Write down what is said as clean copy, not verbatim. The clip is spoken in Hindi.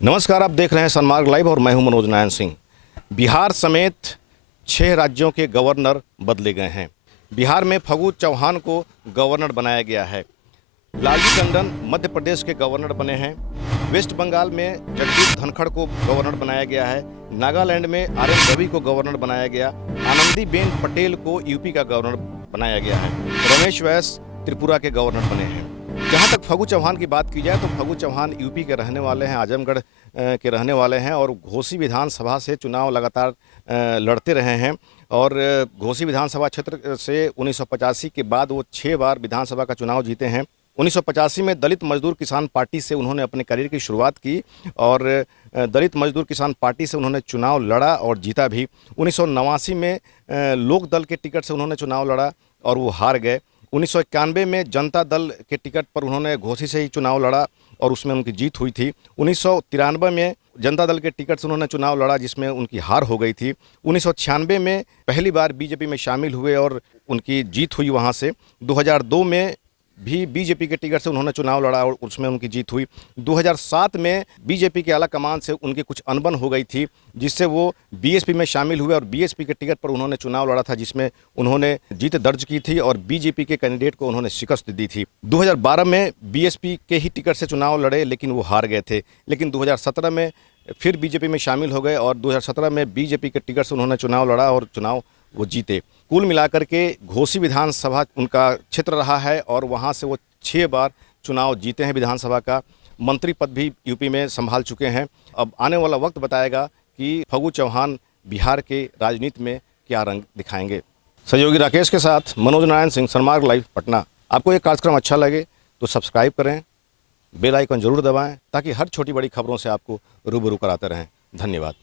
नमस्कार, आप देख रहे हैं सनमार्ग लाइव और मैं हूं मनोज नारायण सिंह। बिहार समेत 6 राज्यों के गवर्नर बदले गए हैं। बिहार में फागू चौहान को गवर्नर बनाया गया है। लालजी टंडन मध्य प्रदेश के गवर्नर बने हैं। वेस्ट बंगाल में जगदीप धनखड़ को गवर्नर बनाया गया है। नागालैंड में आर.एन. रवि को गवर्नर बनाया गया। आनंदीबेन पटेल को यूपी का गवर्नर बनाया गया है। रमेश बैस त्रिपुरा के गवर्नर बने हैं। जहाँ तक फागू चौहान की बात की जाए तो फागू चौहान यूपी के रहने वाले हैं, आजमगढ़ के रहने वाले हैं और घोसी विधानसभा से चुनाव लगातार लड़ते रहे हैं। और घोसी विधानसभा क्षेत्र से 1985 के बाद वो 6 बार विधानसभा का चुनाव जीते हैं। 1985 में दलित मजदूर किसान पार्टी से उन्होंने अपने करियर की शुरुआत की और दलित मजदूर किसान पार्टी से उन्होंने चुनाव लड़ा और जीता भी। 1989 में लोक दल के टिकट से उन्होंने चुनाव लड़ा और वो हार गए। 1991 में जनता दल के टिकट पर उन्होंने घोसी से ही चुनाव लड़ा और उसमें उनकी जीत हुई थी। 1993 में जनता दल के टिकट से उन्होंने चुनाव लड़ा जिसमें उनकी हार हो गई थी। 1996 में पहली बार बीजेपी में शामिल हुए और उनकी जीत हुई वहां से। 2002 में भी बीजेपी के टिकट से उन्होंने चुनाव लड़ा और उसमें उनकी जीत हुई। 2007 में बीजेपी के आला कमान से उनकी कुछ अनबन हो गई थी जिससे वो बीएसपी में शामिल हुए और बीएसपी के टिकट पर उन्होंने चुनाव लड़ा था जिसमें उन्होंने जीत दर्ज की थी और बीजेपी के कैंडिडेट को उन्होंने शिकस्त दी थी। 2012 में बीएसपी के ही टिकट से चुनाव लड़े लेकिन वो हार गए थे। लेकिन 2017 में फिर बीजेपी में शामिल हो गए और 2017 में बीजेपी के टिकट से उन्होंने चुनाव लड़ा और चुनाव वो जीते। कुल मिलाकर के घोसी विधानसभा उनका क्षेत्र रहा है और वहाँ से वो 6 बार चुनाव जीते हैं विधानसभा का। मंत्री पद भी यूपी में संभाल चुके हैं। अब आने वाला वक्त बताएगा कि फागू चौहान बिहार के राजनीति में क्या रंग दिखाएंगे। सहयोगी राकेश के साथ मनोज नारायण सिंह, सनमार्ग लाइव, पटना। आपको ये कार्यक्रम अच्छा लगे तो सब्सक्राइब करें, बेल आइकन जरूर दबाएं ताकि हर छोटी बड़ी खबरों से आपको रूबरू कराते रहें। धन्यवाद।